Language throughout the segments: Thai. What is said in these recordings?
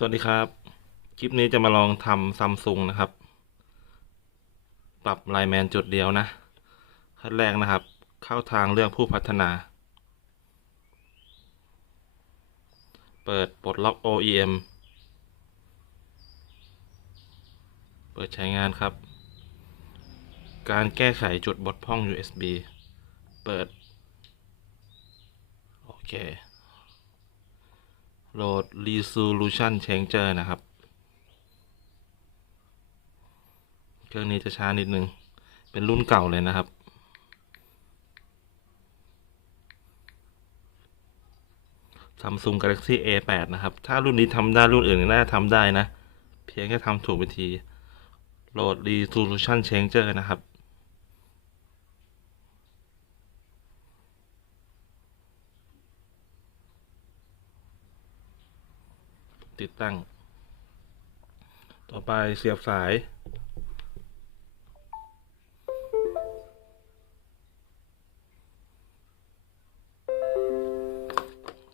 สวัสดีครับ คลิปนี้จะมาลองทำซัมซุงนะครับ ปรับไลแมนจุดเดียวนะ ขั้นแรกนะครับ เข้าทางเลือกผู้พัฒนา เปิดปลดล็อก OEM เปิดใช้งานครับ การแก้ไขจุดบกพร่อง USB เปิด โอเค โหลด resolution changer นะครับ เครื่องนี้จะช้านิดนึง เป็นรุ่นเก่าเลยนะครับ Samsung Galaxy A8 นะครับ ถ้ารุ่นนี้ทำได้รุ่นอื่นน่าจะทำได้นะ เพียงแค่ทำถูกวิธีโหลด resolution changer นะครับ ติดตั้ง ต่อไปเสียบสาย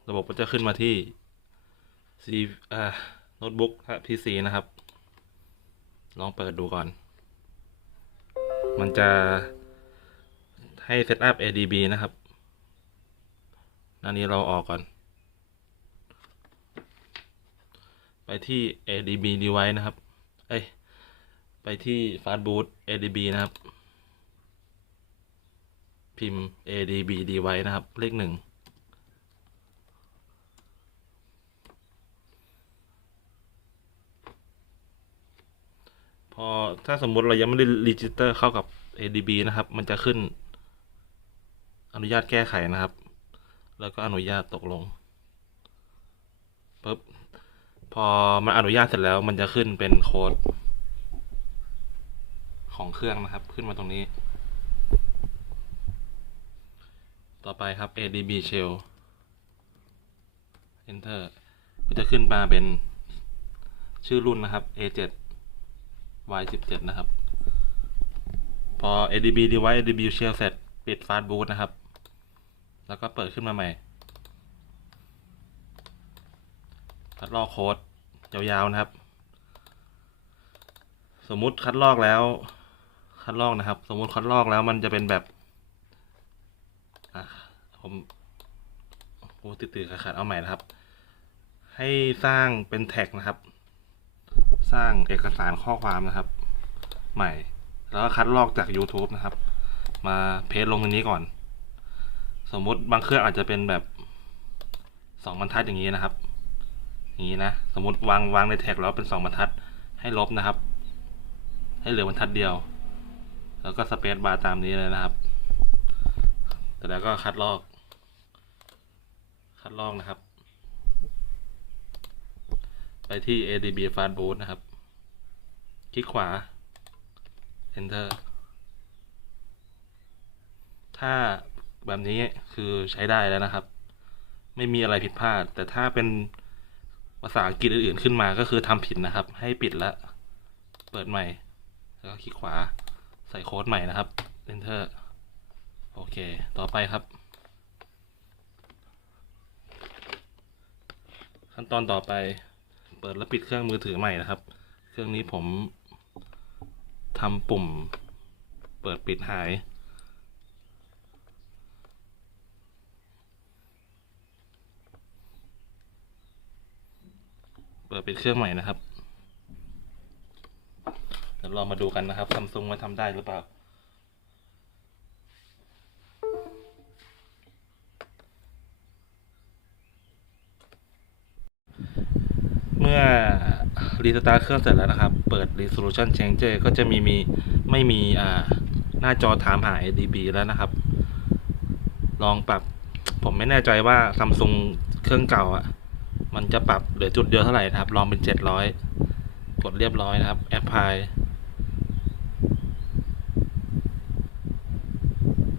ระบบก็จะขึ้นมาที่ C อ่าโน้ตบุ๊ก PC นะครับ ลองเปิดดูก่อน มันจะให้เซตอัพ ADB นะครับหน้านี้เราออกก่อน ไปที่ ADB device นะครับ เอ้ย ไปที่ Fastboot ADB นะครับ พิมพ์ ADB device นะครับ เลขหนึ่ง พอถ้าสมมุติเรายังไม่ได้รีจิสเตอร์เข้ากับ ADB นะครับ มันจะขึ้น อนุญาตแก้ไขนะครับ แล้วก็อนุญาตตกลงปุ๊บ พอมันอนุญาตเสร็จแล้วมันจะขึ้นเป็นโค้ดของเครื่องนะครับ ขึ้นมาตรงนี้ ต่อไปครับ adb shell enter ก็จะขึ้นมาเป็นชื่อรุ่นนะครับ a7 y17 นะครับ พอ adb device adb shell เสร็จปิด fast boot นะครับ แล้วก็เปิดขึ้นมาใหม่ คัดลอกโค้ดยาวๆนะครับ สมมุติคัดลอกแล้ว คัดลอกนะครับ สมมุติคัดลอกแล้วมันจะเป็นแบบอ่ผมโอ้ติดๆขาดเอาใหม่นะครับ ให้สร้างเป็นแท็กนะครับ สร้างเอกสารข้อความนะครับ ใหม่ แล้วก็คัดลอกจาก YouTube นะครับ มาเพจลงตรงนี้ก่อน สมมุติบางเครื่องอาจจะเป็นแบบสองบรรทัดอย่างนี้นะครับ นี้นะ สมมติวางวางในแท็กแล้วเป็นสองบรรทัด ให้ลบนะครับ ให้เหลือบรรทัดเดียว แล้วก็สเปซบาร์ตามนี้เลยนะครับ แต่แล้วก็คัดลอก คัดลอกนะครับ ไปที่ adb fastboot นะครับ คลิกขวา enter ถ้าแบบนี้คือใช้ได้แล้วนะครับ ไม่มีอะไรผิดพลาด แต่ถ้าเป็น ภาษาอังกฤษอื่นๆขึ้นมาก็คือทำผิดนะครับ ให้ปิดแล้วเปิดใหม่ แล้วก็คลิกขวา ใส่โค้ดใหม่นะครับ enter โอเค ต่อไปครับ ขั้นตอนต่อไป เปิดและปิดเครื่องมือถือใหม่นะครับ เครื่องนี้ผมทำปุ่ม เปิดปิดหาย เปิดเป็นเครื่องใหม่นะครับเดี๋ยวเรามาดูกันนะครับซัมซุงว่าทำได้หรือเปล่าเมื่อรีสตาร์เครื่องเสร็จแล้วนะครับ เปิด resolution changer ก็จะมีมีไม่มีอ่าหน้าจอถามหา ADB แล้วนะครับ ลองปรับ ผมไม่แน่ใจว่าซัมซุงเครื่องเก่าอะ มันจะปรับเหลือจุดเดียวเท่าไหร่นะครับ ลองเป็นเจ็ดร้อยกดเรียบร้อยนะครับแอปพลาย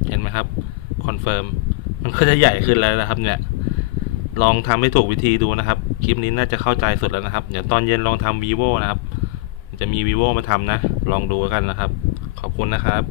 เห็นไหมครับคอนเฟิร์มมันก็จะใหญ่ขึ้นแล้วนะครับ เนี่ย ลองทำให้ถูกวิธีดูนะครับ คลิปนี้น่าจะเข้าใจสุดแล้วนะครับ เดี๋ยวตอนเย็นลองทำ vivo นะครับ จะมี vivo มาทำนะ ลองดูกันนะครับ ขอบคุณนะครับ